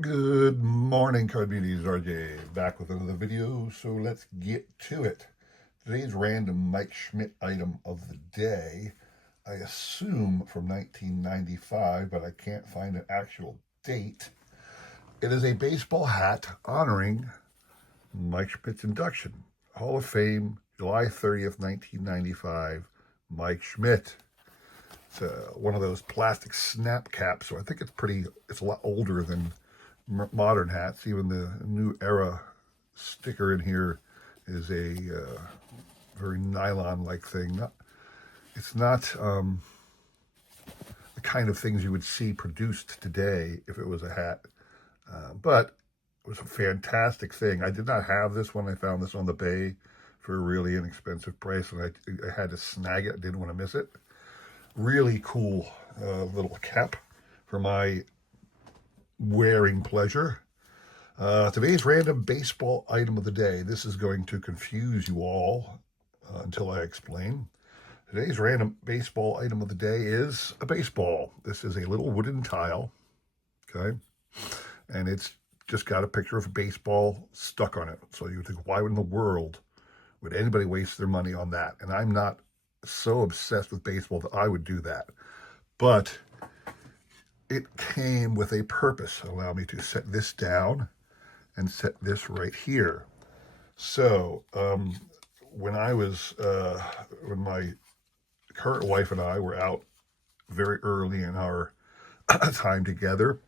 Good morning, Card Beauties. RJ back with another video, so let's get to it. Today's random Mike Schmidt item of the day, I assume from 1995, but I can't find an actual date. It is a baseball hat honoring Mike Schmidt's induction. Hall of Fame, July 30th, 1995, Mike Schmidt. It's one of those plastic snap caps, so I think it's a lot older than modern hats. Even the new era sticker in here is a very nylon-like thing. It's not the kind of things you would see produced today if it was a hat, but it was a fantastic thing. I did not have this when I found this on the Bay for a really inexpensive price, and I had to snag it. I didn't want to miss it. Really cool little cap for my wearing pleasure. Today's random baseball item of the day. This is going to confuse you all until I explain. Today's random baseball item of the day is a baseball. This is a little wooden tile, okay? And it's just got a picture of a baseball stuck on it. So you would think, why in the world would anybody waste their money on that? And I'm not so obsessed with baseball that I would do that. But it came with a purpose. Allow me to set this down and set this right here. So when my current wife and I were out very early in our time together,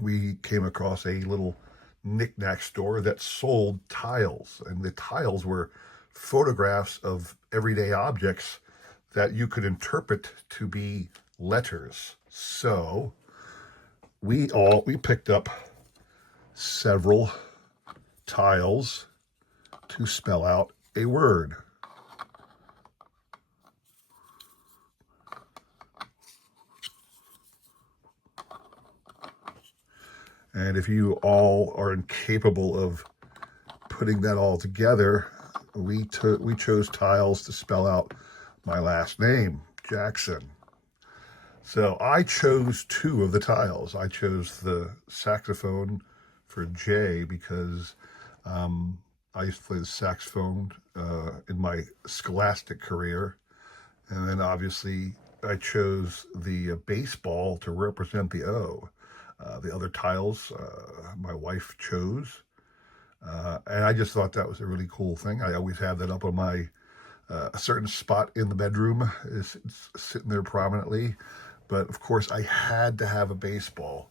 we came across a little knickknack store that sold tiles, and the tiles were photographs of everyday objects that you could interpret to be letters. So we picked up several tiles to spell out a word. And if you all are incapable of putting that all together, we chose tiles to spell out my last name, Jackson. So I chose two of the tiles. I chose the saxophone for J because I used to play the saxophone in my scholastic career. And then obviously I chose the baseball to represent the O. The other tiles my wife chose. And I just thought that was a really cool thing. I always have that up on my a certain spot in the bedroom. It's sitting there prominently. But of course, I had to have a baseball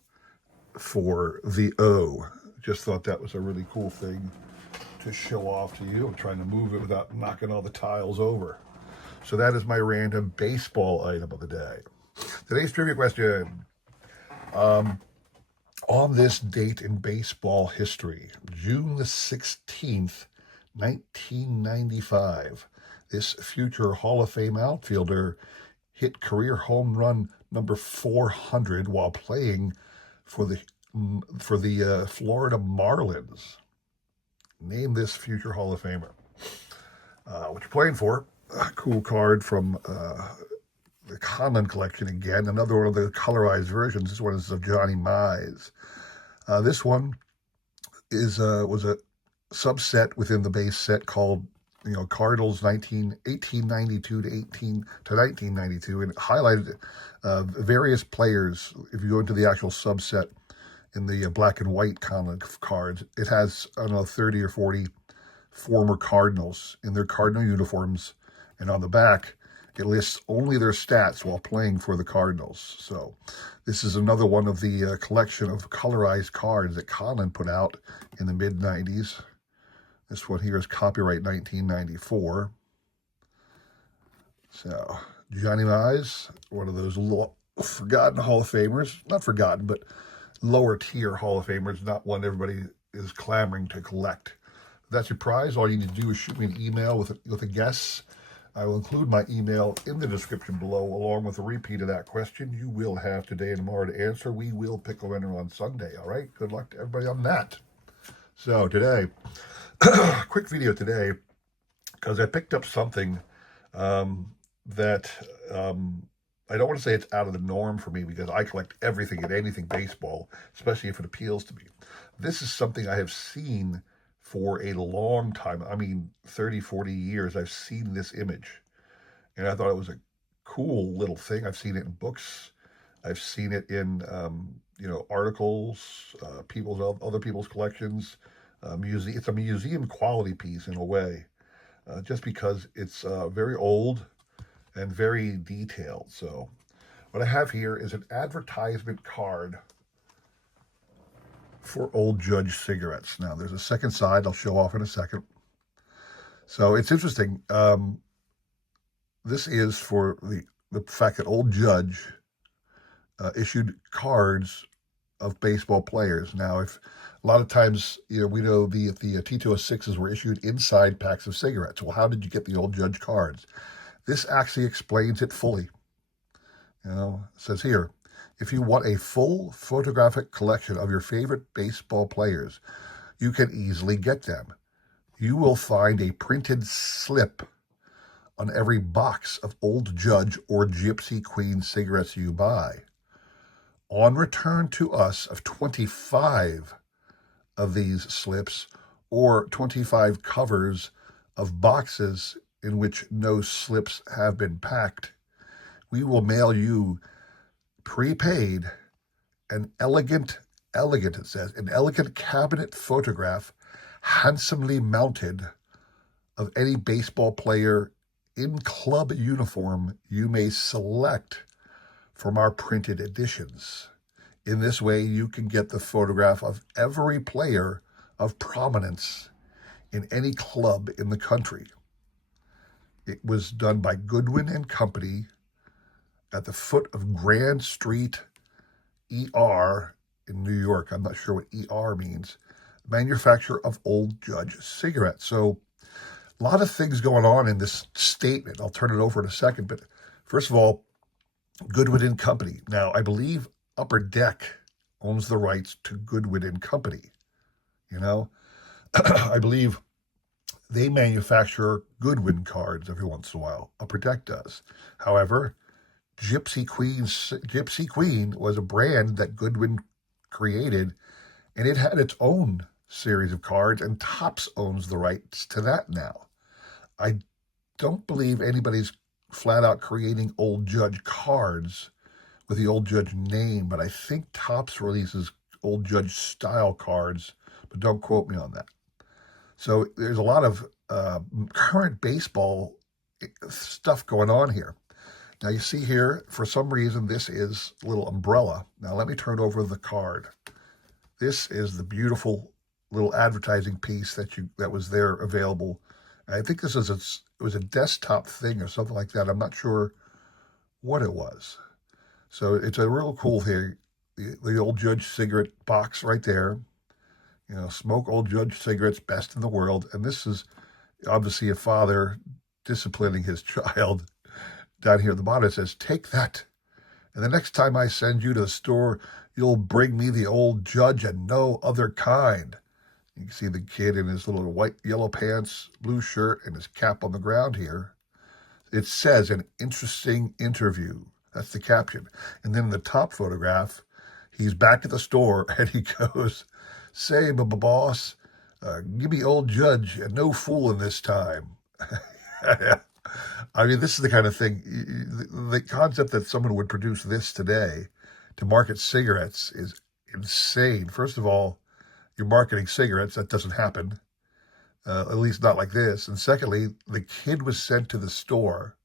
for the O. Just thought that was a really cool thing to show off to you. I'm trying to move it without knocking all the tiles over. So that is my random baseball item of the day. Today's trivia question. On this date in baseball history, June the 16th, 1995, this future Hall of Fame outfielder hit career home run number 400 while playing for the Florida Marlins. Name this future Hall of Famer. What you're playing for? A cool card from the Conlon collection again. Another one of the colorized versions. This one is of Johnny Mize. This one was a subset within the base set called Cardinals 1892 to 1992, and it highlighted various players. If you go into the actual subset in the black and white Conlon cards, it has, I don't know, 30 or 40 former Cardinals in their Cardinal uniforms, and on the back it lists only their stats while playing for the Cardinals. So this is another one of the collection of colorized cards that Conlon put out in the mid-90s. This one here is copyright 1994. So Johnny Mize, one of those forgotten Hall of Famers. Not forgotten, but lower tier Hall of Famers, not one everybody is clamoring to collect. If that's your prize, all you need to do is shoot me an email with a guess. I will include my email in the description below, along with a repeat of that question. You will have today and tomorrow to answer. We will pick a winner on Sunday, all right? Good luck to everybody on that. So today, quick video today, because I picked up something that I don't want to say it's out of the norm for me because I collect everything and anything baseball, especially if it appeals to me. This is something I have seen for a long time. I mean, 30, 40 years, I've seen this image. And I thought it was a cool little thing. I've seen it in books. I've seen it in, articles, other people's collections. It's a museum quality piece in a way, just because it's very old and very detailed. So what I have here is an advertisement card for Old Judge cigarettes. Now, there's a second side I'll show off in a second. So it's interesting. This is for the fact that Old Judge issued cards of baseball players. Now, if a lot of times, we know the T206s were issued inside packs of cigarettes. Well, how did you get the Old Judge cards? This actually explains it fully. It says here, if you want a full photographic collection of your favorite baseball players, you can easily get them. You will find a printed slip on every box of Old Judge or Gypsy Queen cigarettes you buy. On return to us of 25 of these slips or 25 covers of boxes in which no slips have been packed, we will mail you prepaid an elegant, it says, an elegant cabinet photograph handsomely mounted of any baseball player in club uniform you may select from our printed editions. In this way, you can get the photograph of every player of prominence in any club in the country. It was done by Goodwin and Company at the foot of Grand Street, ER, in New York. I'm not sure what ER means. Manufacturer of Old Judge cigarettes. So a lot of things going on in this statement. I'll turn it over in a second. But first of all, Goodwin and Company. Now, I believe Upper Deck owns the rights to Goodwin and Company. I believe they manufacture Goodwin cards every once in a while. Upper Deck does. However, Gypsy Queen was a brand that Goodwin created, and it had its own series of cards, and Topps owns the rights to that now. I don't believe anybody's flat out creating Old Judge cards with the Old Judge name, but I think Topps releases Old Judge style cards, but don't quote me on that. So there's a lot of current baseball stuff going on here. Now you see here, for some reason, this is a little umbrella. Now let me turn over the card. This is the beautiful little advertising piece that was there available. I think this is it was a desktop thing or something like that. I'm not sure what it was. So it's a real cool thing. The Old Judge cigarette box right there. Smoke Old Judge cigarettes, best in the world. And this is obviously a father disciplining his child. Down here at the bottom it says, take that. And the next time I send you to the store, you'll bring me the Old Judge and no other kind. You can see the kid in his little white, yellow pants, blue shirt, and his cap on the ground here. It says, an interesting interview. That's the caption. And then in the top photograph, he's back at the store, and he goes, say, boss, give me Old Judge and no fooling this time. I mean, this is the kind of thing, the concept that someone would produce this today to market cigarettes is insane. First of all, you're marketing cigarettes. That doesn't happen, at least not like this. And secondly, the kid was sent to the store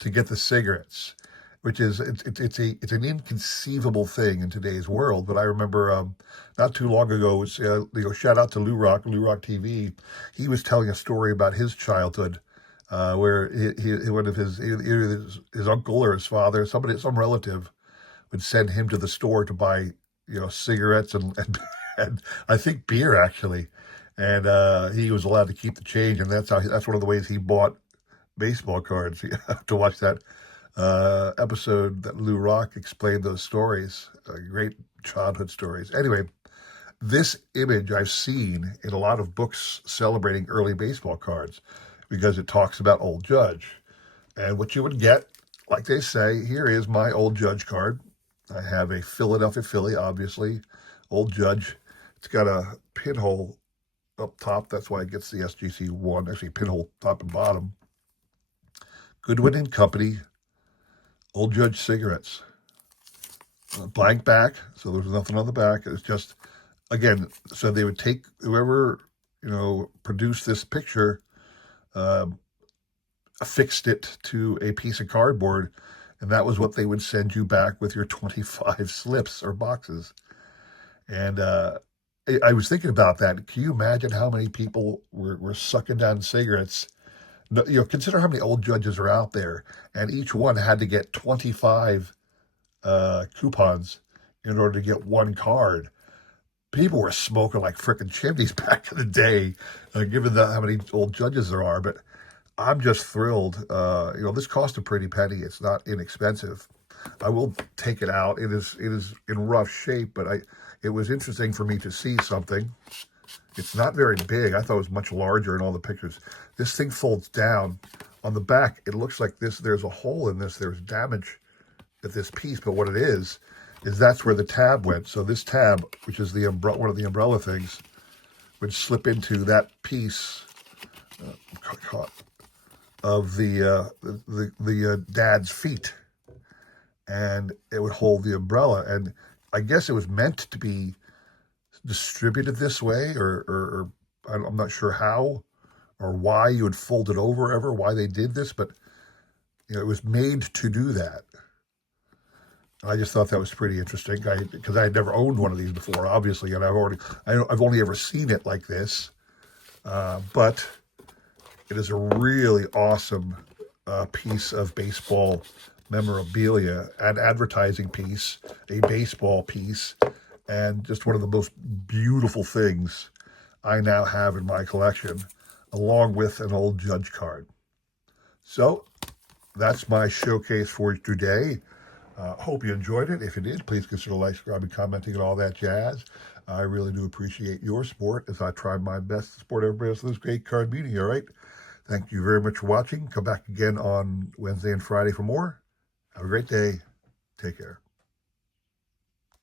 to get the cigarettes, which is, it's an inconceivable thing in today's world. But I remember not too long ago, shout out to Lou Rock TV. He was telling a story about his childhood, where one of either his uncle or his father, some relative, would send him to the store to buy, cigarettes and I think beer actually, and he was allowed to keep the change, and that's one of the ways he bought baseball cards. You have to watch that episode that Lou Rock explained those stories, great childhood stories. Anyway, this image I've seen in a lot of books celebrating early baseball cards, because it talks about Old Judge. And what you would get, like they say, here is my old Judge card. I have a Philadelphia Philly, obviously, old Judge. It's got a pinhole up top. That's why it gets the SGC 1, actually pinhole top and bottom. Goodwin and Company, Old Judge cigarettes. Blank back, so there was nothing on the back. It was just, again, so they would take whoever, produced this picture, affixed it to a piece of cardboard, and that was what they would send you back with your 25 slips or boxes. And I was thinking about that. Can you imagine how many people were sucking down cigarettes? Consider how many old judges are out there, and each one had to get 25 coupons in order to get one card. People were smoking like frickin' chimneys back in the day, given how many old judges there are. But I'm just thrilled. This cost a pretty penny. It's not inexpensive. I will take it out. It is in rough shape, but it was interesting for me to see something. It's not very big. I thought it was much larger in all the pictures. This thing folds down. On the back, it looks like there's a hole in this. There's damage at this piece, but what it is that's where the tab went. So this tab, which is one of the umbrella things, would slip into that piece of the dad's feet, and it would hold the umbrella. And I guess it was meant to be distributed this way, or I'm not sure how or why you would fold it over ever, why they did this, but it was made to do that. I just thought that was pretty interesting because I had never owned one of these before, obviously, and I've only ever seen it like this. But it is a really awesome piece of baseball memorabilia, an advertising piece, a baseball piece, and just one of the most beautiful things I now have in my collection, along with an old Judge card. So that's my showcase for today. Hope you enjoyed it. If you did, please consider liking, subscribing, commenting, and all that jazz. I really do appreciate your support as I try my best to support everybody else in this great card media, all right? Thank you very much for watching. Come back again on Wednesday and Friday for more. Have a great day. Take care.